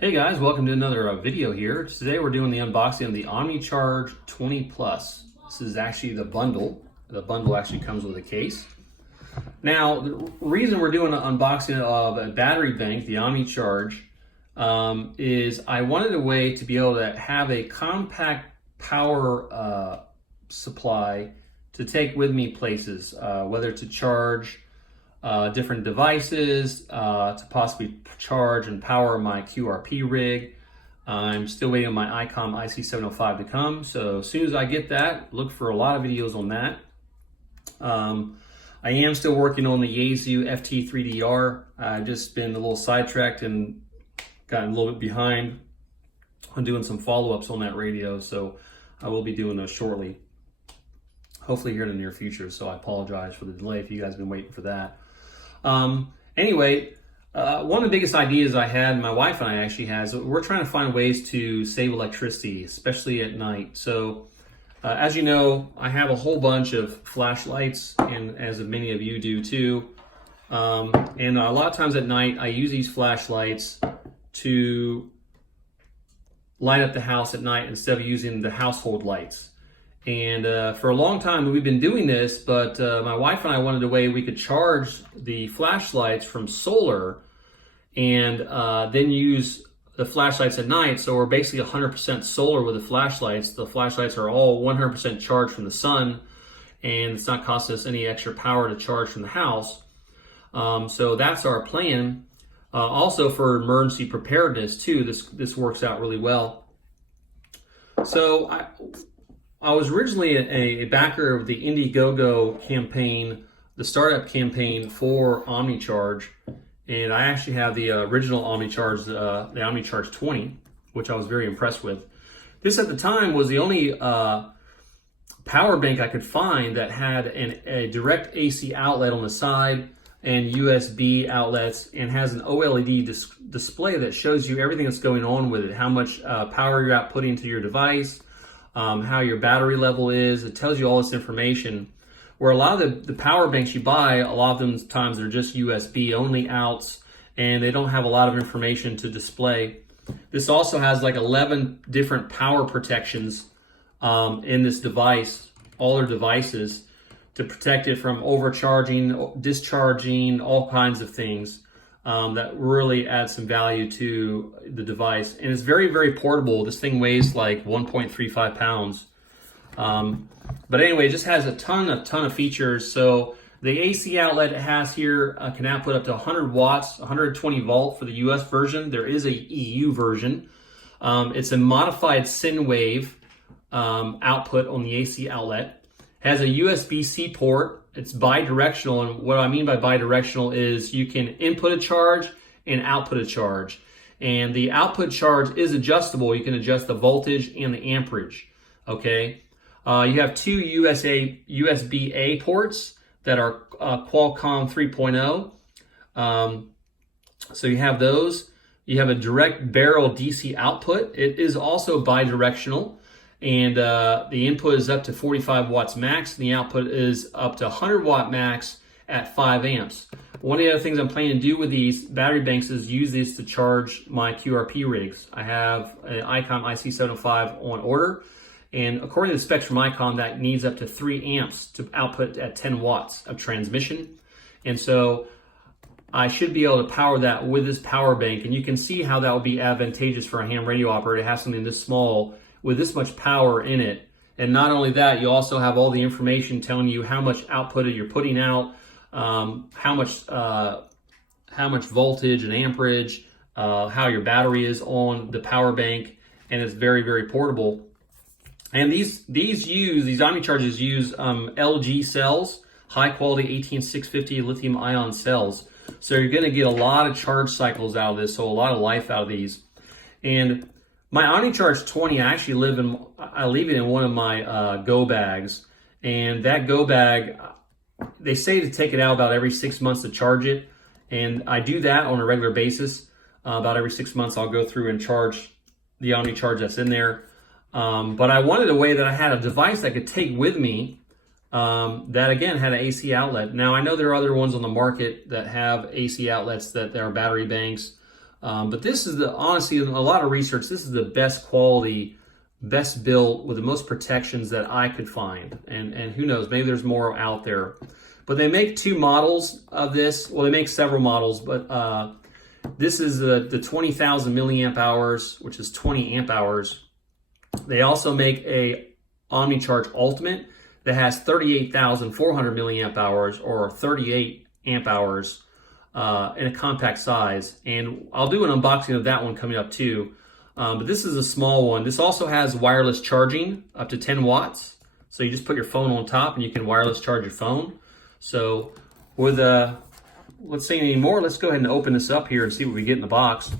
Hey guys, welcome to another video here. Today we're doing the unboxing of the Omnicharge 20 Plus. This is actually the bundle. The bundle actually comes with a case. Now, the reason we're doing an unboxing of a battery bank, the Omnicharge, is I wanted a way to be able to have a compact power supply to take with me places, whether to charge different devices, to possibly charge and power my QRP rig. I'm still waiting on my Icom IC-705 to come, so as soon as I get that, look for a lot of videos on that. I am still working on the Yaesu FT3DR. I've just been a little sidetracked and gotten a little bit behind on doing some follow-ups on that radio, so I will be doing those shortly, hopefully here in the near future, so I apologize for the delay if you guys have been waiting for that. Anyway, one of the biggest ideas I had, my wife and I actually has, we're trying to find ways to save electricity, especially at night. So, as you know, I have a whole bunch of flashlights, and as many of you do too. And a lot of times at night, I use these flashlights to light up the house at night instead of using the household lights. And for a long time we've been doing this, but my wife and I wanted a way we could charge the flashlights from solar and then use the flashlights at night. So we're basically 100% solar with the flashlights. The flashlights are all 100% charged from the sun, and it's not costing us any extra power to charge from the house. So that's our plan. Also for emergency preparedness too, this works out really well. So I was originally a backer of the Indiegogo campaign, the startup campaign for Omnicharge, and I actually have the original Omnicharge, the Omnicharge 20, which I was very impressed with. This at the time was the only power bank I could find that had a direct AC outlet on the side and USB outlets, and has an OLED display that shows you everything that's going on with it, how much power you're outputting to your device, how your battery level is. It tells you all this information. Where a lot of the power banks you buy, a lot of them times they're just USB only outs, and they don't have a lot of information to display. This also has like 11 different power protections in this device, all their devices, to protect it from overcharging, discharging, all kinds of things. That really adds some value to the device, and it's very, very portable. This thing weighs like 1.35 pounds. But anyway, it just has a ton of features. So the AC outlet it has here can output up to 100 watts, 120 volt for the US version. There is a EU version. It's a modified sine wave output on the AC outlet. It has a USB-C port. It's bi-directional, and what I mean by bi-directional is you can input a charge and output a charge. And the output charge is adjustable. You can adjust the voltage and the amperage, okay? You have two USB-A ports that are Qualcomm 3.0. So you have those. You have a direct barrel DC output. It is also bi-directional. And the input is up to 45 watts max, and the output is up to 100 watt max at 5 amps. One of the other things I'm planning to do with these battery banks is use these to charge my QRP rigs. I have an Icom IC-705 on order, and according to the specs from Icom, that needs up to 3 amps to output at 10 watts of transmission. And so I should be able to power that with this power bank, and you can see how that will be advantageous for a ham radio operator to have something this small with this much power in it. And not only that, you also have all the information telling you how much output you're putting out, how much voltage and amperage, how your battery is on the power bank, and it's very, very portable. And these Omnicharges use LG cells, high quality 18650 lithium ion cells. So you're gonna get a lot of charge cycles out of this, so a lot of life out of these. And my Omnicharge 20, I actually leave it in one of my go bags, and that go bag, they say to take it out about every 6 months to charge it, and I do that on a regular basis. About every 6 months, I'll go through and charge the Omnicharge that's in there. But I wanted a way that I had a device that I could take with me that again had an AC outlet. Now I know there are other ones on the market that have AC outlets that are battery banks. But this is honestly, in a lot of research, this is the best quality, best built with the most protections that I could find. And who knows, maybe there's more out there. But they make 2 models of this. Well, they make several models, but this is the 20,000 milliamp hours, which is 20 amp hours. They also make a Omnicharge Ultimate that has 38,400 milliamp hours or 38 amp hours in a compact size. And I'll do an unboxing of that one coming up too. But this is a small one. This also has wireless charging up to 10 watts. So you just put your phone on top and you can wireless charge your phone. So with let's say any more, let's go ahead and open this up here and see what we get in the box.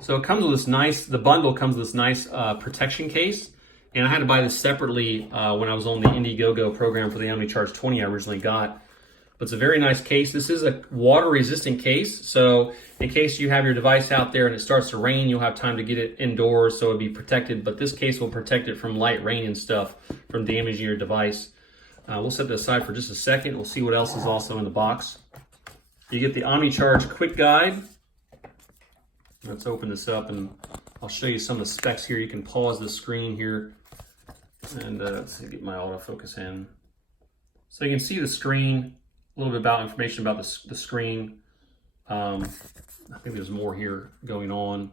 So it comes with this nice, the bundle comes with this nice protection case. And I had to buy this separately when I was on the Indiegogo program for the Omnicharge 20 I originally got. But it's a very nice case. This is a water resistant case. So in case you have your device out there and it starts to rain, you'll have time to get it indoors so it'll be protected. But this case will protect it from light rain and stuff from damaging your device. We'll set this aside for just a second. We'll see what else is also in the box. You get the Omnicharge quick guide. Let's open this up and I'll show you some of the specs here. You can pause the screen here and let's see, get my autofocus in. So you can see the screen, a little bit about information about the screen. I think there's more here going on.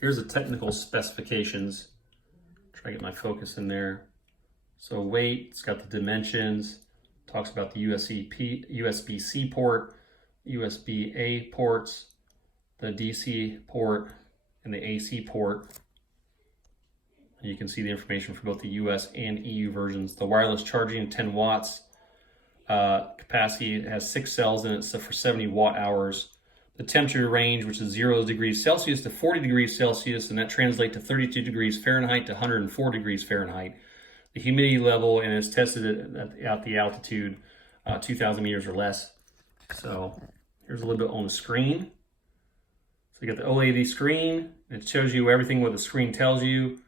Here's the technical specifications. Try to get my focus in there. So weight, it's got the dimensions, talks about the USB-C port, USB-A ports, the DC port, and the AC port. And you can see the information for both the US and EU versions. The wireless charging, 10 watts. Capacity, it has 6 cells in it, so for 70 watt hours. The temperature range, which is 0 degrees Celsius to 40 degrees Celsius, and that translates to 32 degrees Fahrenheit to 104 degrees Fahrenheit. The humidity level, and it's tested at the altitude 2,000 meters or less. So here's a little bit on the screen. So you got the OLED screen. It shows you everything what the screen tells you.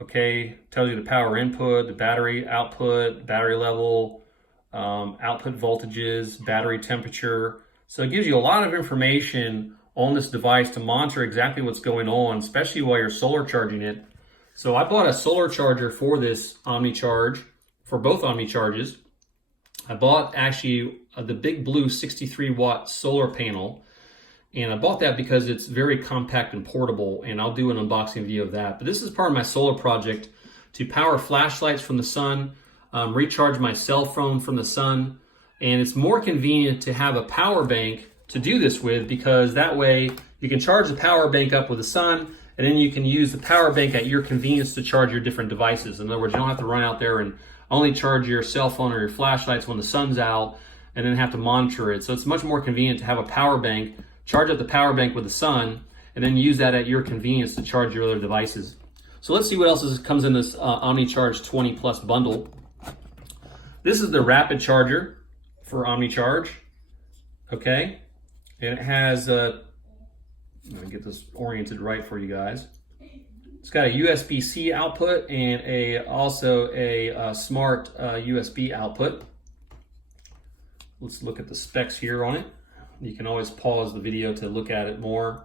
Okay, tells you the power input, the battery output, battery level, output voltages, battery temperature. So it gives you a lot of information on this device to monitor exactly what's going on, especially while you're solar charging it. So I bought a solar charger for this Omnicharge, for both Omnicharges. I bought actually the big blue 63 watt solar panel. And I bought that because it's very compact and portable, and I'll do an unboxing video of that. But this is part of my solar project to power flashlights from the sun, recharge my cell phone from the sun, and it's more convenient to have a power bank to do this with, because that way you can charge the power bank up with the sun, and then you can use the power bank at your convenience to charge your different devices. In other words, you don't have to run out there and only charge your cell phone or your flashlights when the sun's out and then have to monitor it. So it's much more convenient to have a power bank, charge up the power bank with the sun, and then use that at your convenience to charge your other devices. So let's see what else comes in this Omnicharge 20 Plus bundle. This is the rapid charger for Omnicharge, okay? And it has, I'm gonna get this oriented right for you guys. It's got a USB-C output and also a smart USB output. Let's look at the specs here on it. You can always pause the video to look at it more.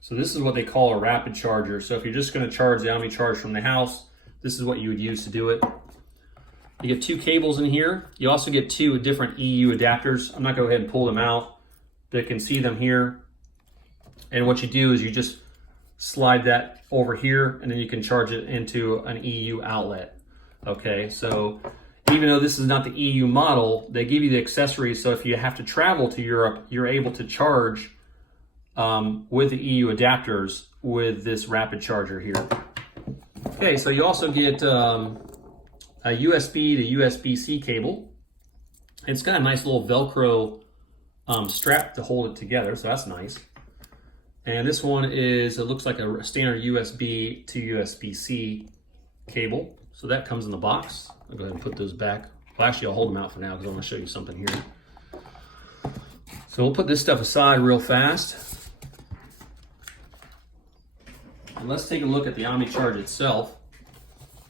So this is what they call a rapid charger. So if you're just gonna charge the Omnicharge from the house, this is what you would use to do it. You get 2 cables in here. You also get 2 different EU adapters. I'm not gonna go ahead and pull them out. They can see them here. And what you do is you just slide that over here, and then you can charge it into an EU outlet. Okay, so even though this is not the EU model, they give you the accessories. So if you have to travel to Europe, you're able to charge with the EU adapters with this rapid charger here. Okay, so you also get a USB to USB-C cable. It's got a nice little Velcro strap to hold it together, so that's nice. And this one is, it looks like a standard USB to USB-C cable. So that comes in the box. I'll go ahead and put those back. Well, actually, I'll hold them out for now because I want to show you something here. So we'll put this stuff aside real fast. And let's take a look at the Omnicharge itself.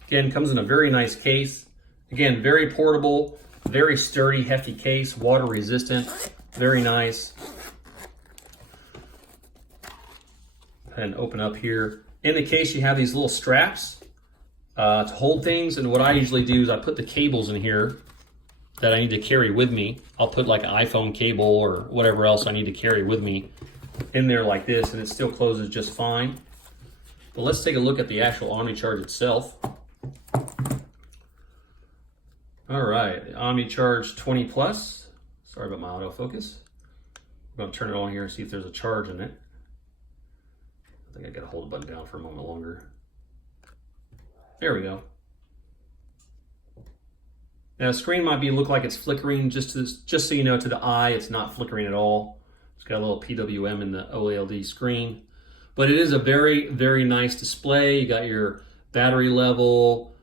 Again, comes in a very nice case. Again, very portable. Very sturdy, hefty case, water resistant, very nice. And open up here. In the case, you have these little straps to hold things, and what I usually do is I put the cables in here that I need to carry with me. I'll put like an iPhone cable or whatever else I need to carry with me in there like this, and it still closes just fine. But let's take a look at the actual Omnicharge itself. All right, Omnicharge 20 Plus. Sorry about my autofocus. I'm gonna turn it on here and see if there's a charge in it. I think I gotta hold the button down for a moment longer. There we go. Now the screen might look like it's flickering, just so you know, to the eye, it's not flickering at all. It's got a little PWM in the OLED screen. But it is a very, very nice display. You got your battery level,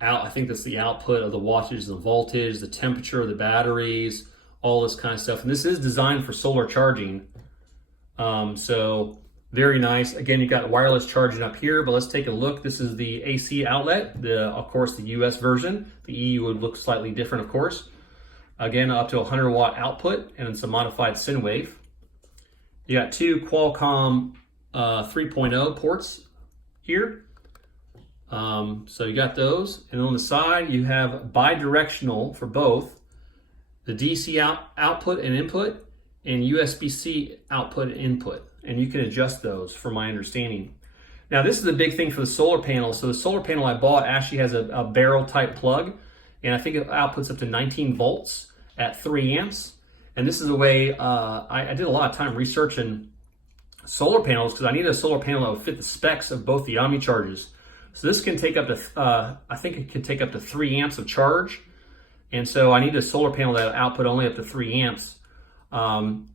I think that's the output of the wattage, the voltage, the temperature of the batteries, all this kind of stuff. And this is designed for solar charging. So very nice. Again, you got wireless charging up here, but let's take a look. This is the AC outlet, of course, the US version. The EU would look slightly different, of course. Again, up to 100 watt output, and it's a modified sine wave. You got two Qualcomm 3.0 ports here. So you got those, and on the side you have bi-directional for both the DC output and input, and USB-C output and input, and you can adjust those from my understanding. Now this is a big thing for the solar panel. So the solar panel I bought actually has a barrel type plug, and I think it outputs up to 19 volts at 3 amps. And this is the way I did a lot of time researching solar panels, because I needed a solar panel that would fit the specs of both the Omnicharges. So this can take up to, I think it can take up to 3 amps of charge. And so I need a solar panel that output only up to 3 amps. And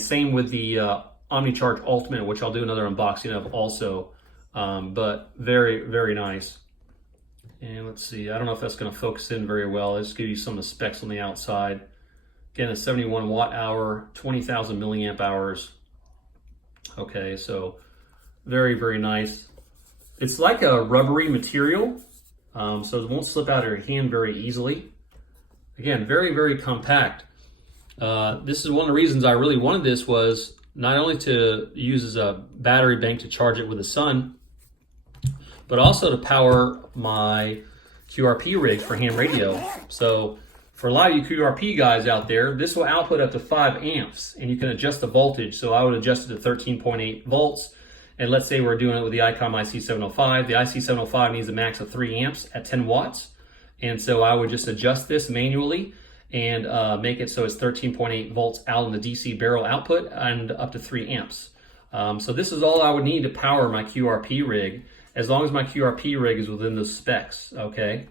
same with the Omnicharge Ultimate, which I'll do another unboxing of also. But very, very nice. And let's see, I don't know if that's gonna focus in very well. I'll just give you some of the specs on the outside. Again, a 71 watt hour, 20,000 milliamp hours. Okay, so very, very nice. It's like a rubbery material, so it won't slip out of your hand very easily. Again, very, very compact. This is one of the reasons I really wanted this, was not only to use as a battery bank to charge it with the sun, but also to power my QRP rig for ham radio. So for a lot of you QRP guys out there, this will output up to 5 amps, and you can adjust the voltage. So I would adjust it to 13.8 volts. And let's say we're doing it with the Icom IC-705. The IC-705 needs a max of 3 amps at 10 watts. And so I would just adjust this manually and make it so it's 13.8 volts out in the DC barrel output and up to 3 amps. So this is all I would need to power my QRP rig, as long as my QRP rig is within the specs, okay?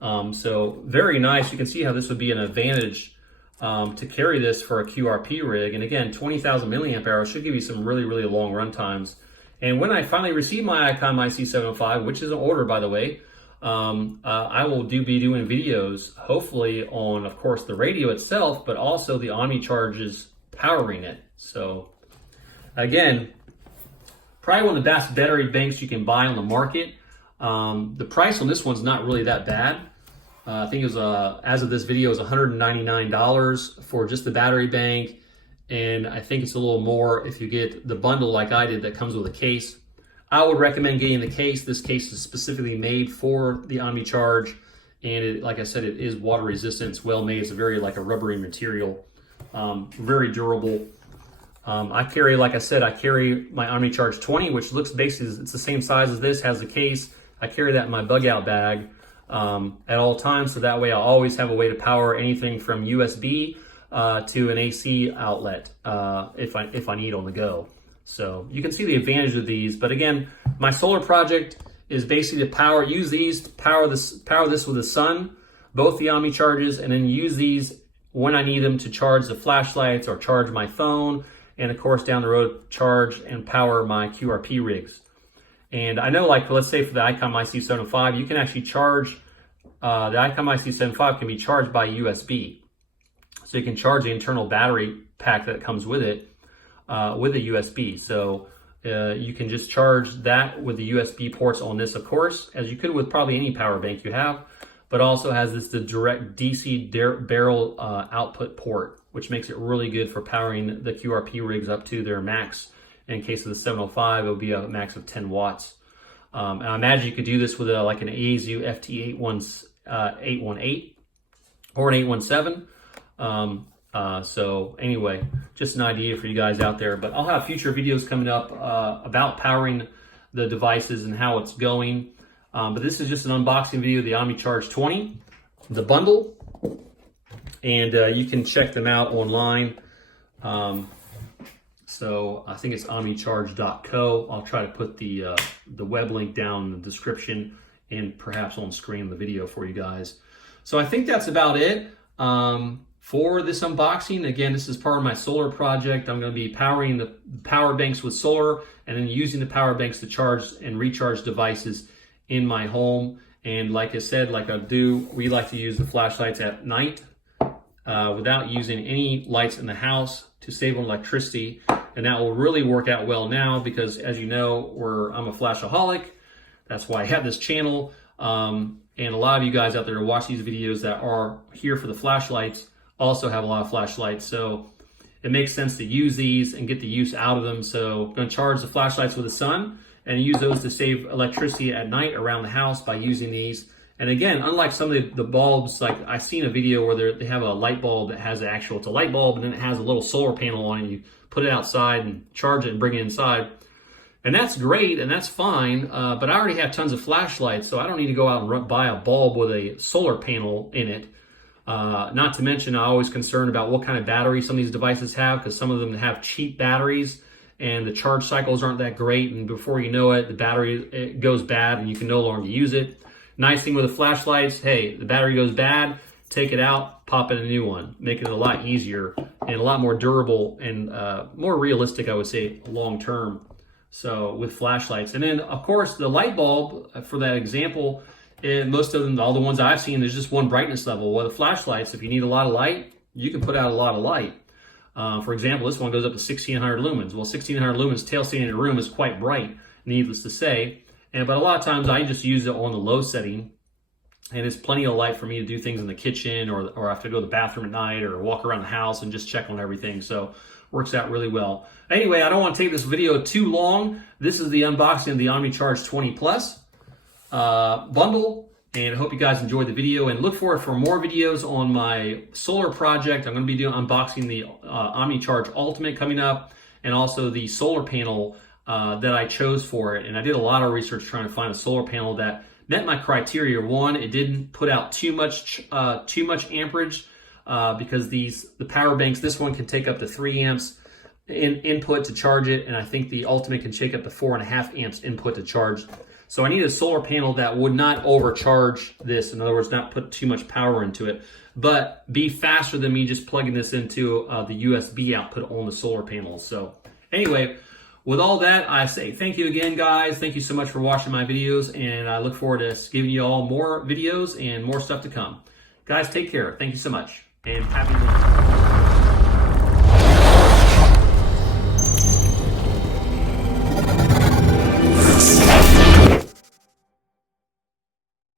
So very nice. You can see how this would be an advantage to carry this for a QRP rig. And again, 20,000 milliamp hours should give you some really, really long run times. And when I finally receive my Icom IC-705, which is an order, by the way, I will be doing videos, hopefully on, of course, the radio itself, but also the Omnicharge's powering it. So again, probably one of the best battery banks you can buy on the market. The price on this one's not really that bad. I think it was, as of this video, is $199 for just the battery bank. And I think it's a little more if you get the bundle like I did that comes with a case. I would recommend getting the case. This case is specifically made for the Omnicharge, and it, like I said, it is water resistant. It's well made. It's very like a rubbery material, very durable. I carry, like I said, I carry my Omnicharge 20, which looks basically, it's the same size as this, has the case. I carry that in my bug out bag at all times, so that way I'll always have a way to power anything from USB to an AC outlet if I need on the go. So you can see the advantage of these. But again, my solar project is basically to use these to power this with the sun, both the Omnicharges, and then use these when I need them to charge the flashlights or charge my phone, and of course down the road charge and power my QRP rigs. And I know, like, let's say for the Icom IC-705, you can actually charge the Icom IC-705 can be charged by USB. So you can charge the internal battery pack that comes with it with a USB. So you can just charge that with the USB ports on this, of course, as you could with probably any power bank you have. but also has the direct DC barrel output port, which makes it really good for powering the QRP rigs up to their max. In case of the 705, it would be a max of 10 watts. And I imagine you could do this with like an ASU FT818 or an 817. So anyway, just an idea for you guys out there. But I'll have future videos coming up about powering the devices and how it's going. But this is just an unboxing video of the Omnicharge 20, the bundle. And you can check them out online. So I think it's omnicharge.co. I'll try to put the web link down in the description and perhaps on screen in the video for you guys. So I think that's about it for this unboxing. Again, this is part of my solar project. I'm going to be powering the power banks with solar and then using the power banks to charge and recharge devices in my home. And like I said, like I do, we like to use the flashlights at night without using any lights in the house to save on electricity. And that will really work out well now because, as you know, I'm a flashaholic. That's why I have this channel. And a lot of you guys out there who watch these videos that are here for the flashlights also have a lot of flashlights. So it makes sense to use these and get the use out of them. So I'm going to charge the flashlights with the sun and use those to save electricity at night around the house by using these. And again, unlike some of the bulbs, like I've seen a video where they have a light bulb that has it's a light bulb and then it has a little solar panel on it. You put it outside and charge it and bring it inside. And that's great and that's fine, but I already have tons of flashlights, so I don't need to go out and buy a bulb with a solar panel in it. Not to mention, I'm always concerned about what kind of battery some of these devices have, because some of them have cheap batteries and the charge cycles aren't that great, and before you know it, the battery goes bad and you can no longer use it. Nice thing with the flashlights, hey, the battery goes bad, take it out, pop in a new one, make it a lot easier and a lot more durable and more realistic, I would say, long term. So with flashlights. And then of course the light bulb, for that example, most of them, all the ones I've seen, there's just one brightness level. Well, the flashlights, if you need a lot of light, you can put out a lot of light. For example, this one goes up to 1600 lumens. Well, 1600 lumens tail standing in a room is quite bright, needless to say. But a lot of times I just use it on the low setting, and it's plenty of light for me to do things in the kitchen, or I have to go to the bathroom at night or walk around the house and just check on everything. So works out really well. Anyway, I don't want to take this video too long. This is the unboxing of the Omnicharge 20 Plus bundle, and I hope you guys enjoyed the video, and look for more videos on my solar project. I'm going to be unboxing the Omnicharge Ultimate coming up, and also the solar panel that I chose for it. And I did a lot of research trying to find a solar panel that met my criteria. One, it didn't put out too much amperage, because the power banks, this one can take up to 3 amps input to charge it, and I think the Ultimate can take up to 4.5 amps input to charge. So I need a solar panel that would not overcharge this, in other words, not put too much power into it, but be faster than me just plugging this into the USB output on the solar panels. So anyway, with all that, I say thank you again, guys. Thank you so much for watching my videos, and I look forward to giving you all more videos and more stuff to come. Guys, take care. Thank you so much, and happy New Year.